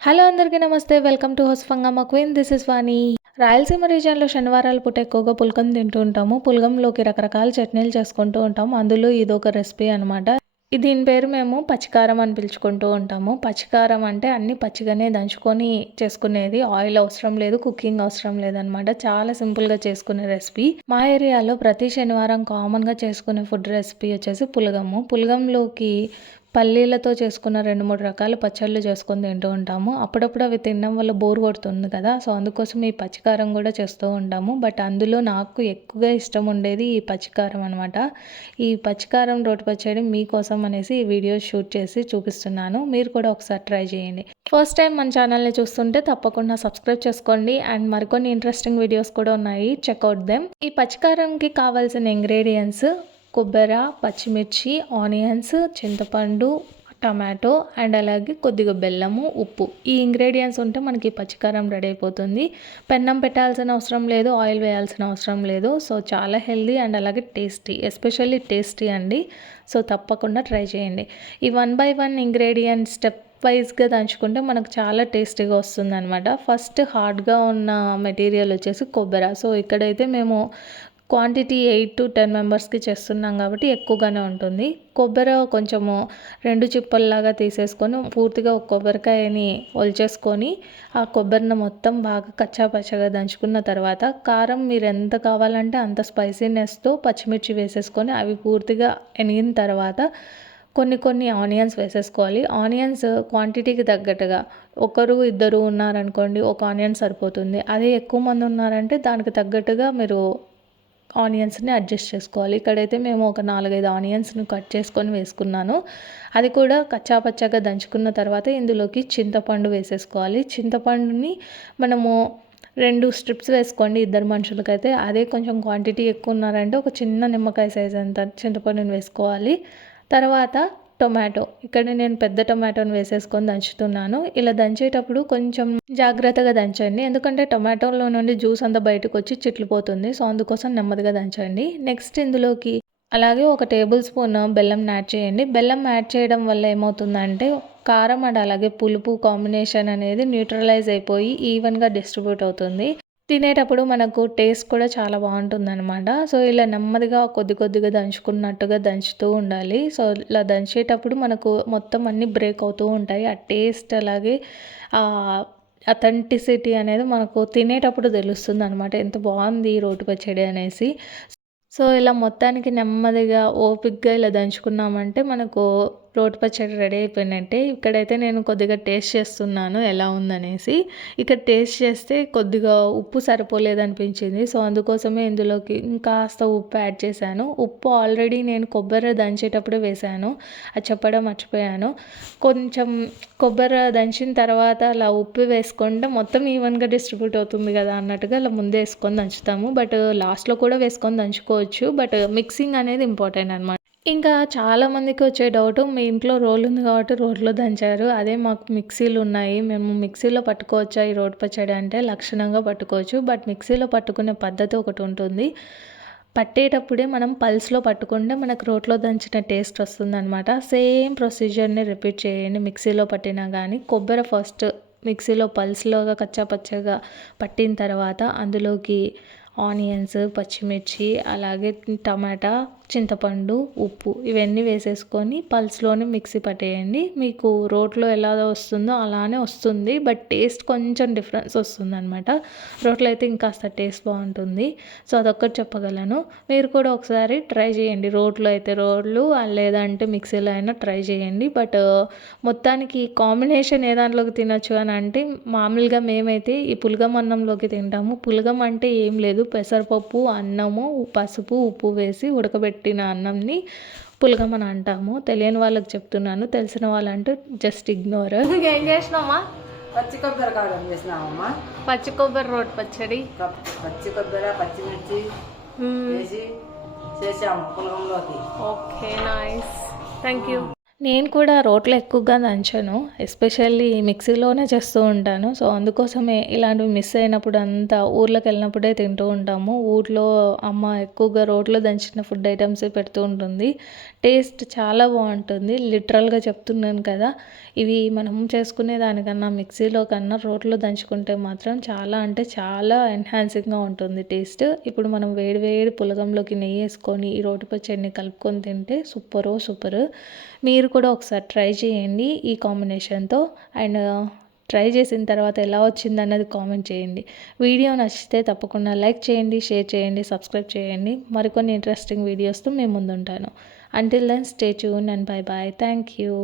Hello అందరికీ నమస్తే welcome to house ఫంగమ్మ queen. This is Vani Rayalaseema రీజియన్లో శనివారాల పూట ఎక్కువగా పులకం తింటూ ఉంటాము. పులగంలోకి రకరకాల చట్నీలు చేసుకుంటూ ఉంటాము. అందులో ఇది ఒక రెసిపీ అనమాట దీని పేరు మేము పచ్చికారం అని పిలుచుకుంటూ ఉంటాము. పచ్చికారం అంటే అన్ని పచ్చిగానే దంచుకొని చేసుకునేది. ఆయిల్ అవసరం లేదు కుకింగ్ అవసరం లేదనమాట చాలా సింపుల్గా చేసుకునే రెసిపీ. మా ఏరియాలో ప్రతి శనివారం కామన్గా చేసుకునే ఫుడ్ రెసిపీ వచ్చేసి పులగము. పులగంలోకి పల్లీలతో చేసుకున్న రెండు మూడు రకాల పచ్చళ్ళు చేసుకొని తింటూ ఉంటాము. అప్పుడప్పుడు అవి తినడం వల్ల బోర్ కొడుతుంది కదా. సో అందుకోసం ఈ పచ్చికారం కూడా చేస్తూ ఉంటాము. బట్ అందులో నాకు ఎక్కువగా ఇష్టం ఉండేది ఈ పచ్చికారం అనమాట ఈ పచ్చికారం రోటి పచ్చడి మీకోసం అనేసి ఈ వీడియో షూట్ చేసి చూపిస్తున్నాను. మీరు కూడా ఒకసారి ట్రై చేయండి. ఫస్ట్ టైం మన ఛానల్ని చూస్తుంటే తప్పకుండా సబ్స్క్రైబ్ చేసుకోండి. అండ్ మరికొన్ని ఇంట్రెస్టింగ్ వీడియోస్ కూడా ఉన్నాయి. చెక్అవుట్ దెమ్ ఈ పచ్చికారంకి కావాల్సిన ఇంగ్రీడియంట్స్ కొబ్బరి పచ్చిమిర్చి ఆనియన్స్ చింతపండు టమాటో అండ్ అలాగే కొద్దిగా బెల్లము ఉప్పు. ఈ ఇంగ్రీడియంట్స్ ఉంటే మనకి పచ్చికారం రెడీ అయిపోతుంది. పెన్నం పెట్టాల్సిన అవసరం లేదు ఆయిల్ వేయాల్సిన అవసరం లేదు. సో చాలా హెల్దీ అండ్ అలాగే టేస్టీ ఎస్పెషల్లీ టేస్టీ అండి. సో తప్పకుండా ట్రై చేయండి. ఈ one by one ingredient step వైజ్గా దంచుకుంటే మనకు చాలా టేస్టీగా వస్తుంది అనమాట ఫస్ట్ హార్డ్గా ఉన్న మెటీరియల్ వచ్చేసి కొబ్బరి. సో ఇక్కడైతే మేము క్వాంటిటీ ఎయిట్ టు టెన్ మెంబర్స్కి చేస్తున్నాం కాబట్టి ఎక్కువగానే ఉంటుంది. కొబ్బరి కొంచెము రెండు చిప్పల్లాగా తీసేసుకొని పూర్తిగా ఒక కొబ్బరికాయని ఒలిచేసుకొని ఆ కొబ్బరిని మొత్తం బాగా కచ్చా పచ్చగా దంచుకున్న తర్వాత కారం మీరు ఎంత కావాలంటే అంత స్పైసీనెస్తో పచ్చిమిర్చి వేసేసుకొని అవి పూర్తిగా ఎనిగిన తర్వాత కొన్ని కొన్ని ఆనియన్స్ వేసేసుకోవాలి. ఆనియన్స్ క్వాంటిటీకి తగ్గట్టుగా ఒకరు ఇద్దరు ఉన్నారనుకోండి ఒక ఆనియన్ సరిపోతుంది. అదే ఎక్కువ మంది ఉన్నారంటే దానికి తగ్గట్టుగా మీరు ఆనియన్స్ని అడ్జస్ట్ చేసుకోవాలి. ఇక్కడైతే మేము ఒక నాలుగైదు ఆనియన్స్ని కట్ చేసుకొని వేసుకున్నాను. అది కూడా కచ్చాపచ్చాగా దంచుకున్న తర్వాత ఇందులోకి చింతపండు వేసేసుకోవాలి. చింతపండుని మనము రెండు స్ట్రిప్స్ వేసుకోండి ఇద్దరు మనుషులకైతే. అదే కొంచెం క్వాంటిటీ ఎక్కువ ఉన్నారంటే ఒక చిన్న నిమ్మకాయ సైజ్ అంత చింతపండుని వేసుకోవాలి. తర్వాత టొమాటో. ఇక్కడ నేను పెద్ద టొమాటోని వేసేసుకొని దంచుతున్నాను. ఇలా దంచేటప్పుడు కొంచెం జాగ్రత్తగా దంచండి. ఎందుకంటే టొమాటోలో నుండి జ్యూస్ అంతా బయటకు వచ్చి చిట్లిపోతుంది. సో అందుకోసం నెమ్మదిగా దంచండి. నెక్స్ట్ ఇందులోకి అలాగే ఒక టేబుల్ స్పూన్ బెల్లం యాడ్ చేయండి. బెల్లం యాడ్ చేయడం వల్ల ఏమవుతుందంటే కారం అండ్ అలాగే పులుపు కాంబినేషన్ అనేది న్యూట్రలైజ్ అయిపోయి ఈవెన్గా డిస్ట్రిబ్యూట్ అవుతుంది. తినేటప్పుడు మనకు టేస్ట్ కూడా చాలా బాగుంటుందన్నమాట. సో ఇలా నెమ్మదిగా కొద్ది కొద్దిగా దంచుకున్నట్టుగా దంచుతూ ఉండాలి. సో ఇలా దంచేటప్పుడు మనకు మొత్తం అన్నీ బ్రేక్ అవుతూ ఉంటాయి. ఆ టేస్ట్ అలాగే అథెంటిసిటీ అనేది మనకు తినేటప్పుడు తెలుస్తుంది అనమాట ఎంత బాగుంది రోటి పచ్చడి అనేసి. సో ఇలా మొత్తానికి నెమ్మదిగా ఓపిక్గా ఇలా దంచుకున్నామంటే మనకు రోటి పచ్చడి రెడీ అయిపోయిందంటే ఇక్కడైతే నేను కొద్దిగా టేస్ట్ చేస్తున్నాను ఎలా ఉందనేసి. ఇక్కడ టేస్ట్ చేస్తే కొద్దిగా ఉప్పు సరిపోలేదు అనిపించింది సో అందుకోసమే ఇందులోకి ఇంకాస్త ఉప్పు యాడ్ చేశాను. ఉప్పు ఆల్రెడీ నేను కొబ్బరి దంచేటప్పుడు వేశాను. అది చెప్పడం మర్చిపోయాను. కొంచెం కొబ్బరి దంచిన తర్వాత అలా ఉప్పు వేసుకుంటే మొత్తం ఈవెన్గా డిస్ట్రిబ్యూట్ అవుతుంది కదా అన్నట్టుగా అలా ముందే వేసుకొని దంచుతాము. బట్ లాస్ట్లో కూడా వేసుకొని దంచుకోవచ్చు. బట్ మిక్సింగ్ అనేది ఇంపార్టెంట్ అనమాట ఇంకా చాలామందికి వచ్చే డౌట్ మీ ఇంట్లో రోల్ ఉంది కాబట్టి రోడ్లో దంచారు. అదే మాకు మిక్సీలు ఉన్నాయి. మేము మిక్సీలో పట్టుకోవచ్చా ఈ రోడ్ పచ్చడి అంటే? లక్షణంగా పట్టుకోవచ్చు. బట్ మిక్సీలో పట్టుకునే పద్ధతి ఒకటి ఉంటుంది. పట్టేటప్పుడే మనం పల్స్లో పట్టుకుంటే మనకు రోట్లో దంచిన టేస్ట్ వస్తుందనమాట సేమ్ ప్రొసీజర్ని రిపీట్ చేయండి. మిక్సీలో పట్టినా కానీ కొబ్బరి ఫస్ట్ మిక్సీలో పల్స్లోగా కచ్చాపచ్చగా పట్టిన తర్వాత అందులోకి ఆనియన్స్ పచ్చిమిర్చి అలాగే టమాటా చింతపండు ఉప్పు ఇవన్నీ వేసేసుకొని పల్స్లోనే మిక్సీ పట్టేయండి. మీకు రోట్లో ఎలా వస్తుందో అలానే వస్తుంది బట్ టేస్ట్ కొంచెం డిఫరెన్స్ వస్తుంది అనమాట రోట్లో అయితే ఇంకాస్త టేస్ట్ బాగుంటుంది. సో అదొక్కటి చెప్పగలను. మీరు కూడా ఒకసారి ట్రై చేయండి. రోట్లో అయితే రోడ్లు లేదంటే మిక్సీలో అయినా ట్రై చేయండి. బట్ మొత్తానికి కాంబినేషన్ ఏ దాంట్లోకి తినొచ్చు అని అంటే మామూలుగా మేమైతే ఈ పులగం అన్నంలోకి తింటాము. పులగం అంటే ఏం లేదు. పెసరపప్పు అన్నము పసుపు ఉప్పు వేసి ఉడకబెట్టి పెట్టిన అన్నంని పులగం అని అంటాము. తెలియని వాళ్ళకి చెప్తున్నాను. తెలిసిన వాళ్ళంటూ జస్ట్ ఇగ్నోర్ ఏం చేసినామా పచ్చి కొబ్బరి కారం చేసినామమ్మా పచ్చి కొబ్బరి రోడ్ పచ్చడి. పచ్చి కొబ్బరి పచ్చిమిర్చి వేసి చేసాము పులగంలోకి. Okay nice. థ్యాంక్ యూ నేను కూడా రోట్లో ఎక్కువగా దంచను ఎస్పెషల్లీ మిక్సీలోనే చేస్తూ ఉంటాను. సో అందుకోసమే ఇలాంటివి మిస్ అయినప్పుడు అంతా ఊర్లోకి వెళ్ళినప్పుడే తింటూ ఉంటాము. ఊర్లో అమ్మ ఎక్కువగా రోట్లో దంచిన ఫుడ్ ఐటమ్స్ పెడుతూ ఉంటుంది. టేస్ట్ చాలా బాగుంటుంది. లిటరల్గా చెప్తున్నాను కదా ఇవి మనం చేసుకునే దానికన్నా మిక్సీలో కన్నా రోట్లో దంచుకుంటే మాత్రం చాలా అంటే చాలా ఎన్హాన్సింగ్గా ఉంటుంది టేస్ట్. ఇప్పుడు మనం వేడి వేడి పులగంలోకి నెయ్యి వేసుకొని ఈ రోటి పచ్చడిని కలుపుకొని తింటే సూపరో సూపర్. మీరు కూడా ఒకసారి ట్రై చేయండి ఈ కాంబినేషన్తో. అండ్ ట్రై చేసిన తర్వాత ఎలా వచ్చింది అన్నది కామెంట్ చేయండి. వీడియో నచ్చితే తప్పకుండా లైక్ చేయండి షేర్ చేయండి సబ్స్క్రైబ్ చేయండి. మరికొన్ని ఇంట్రెస్టింగ్ వీడియోస్తో మేము ముందుంటాను. Until then stay tune and bye bye thank you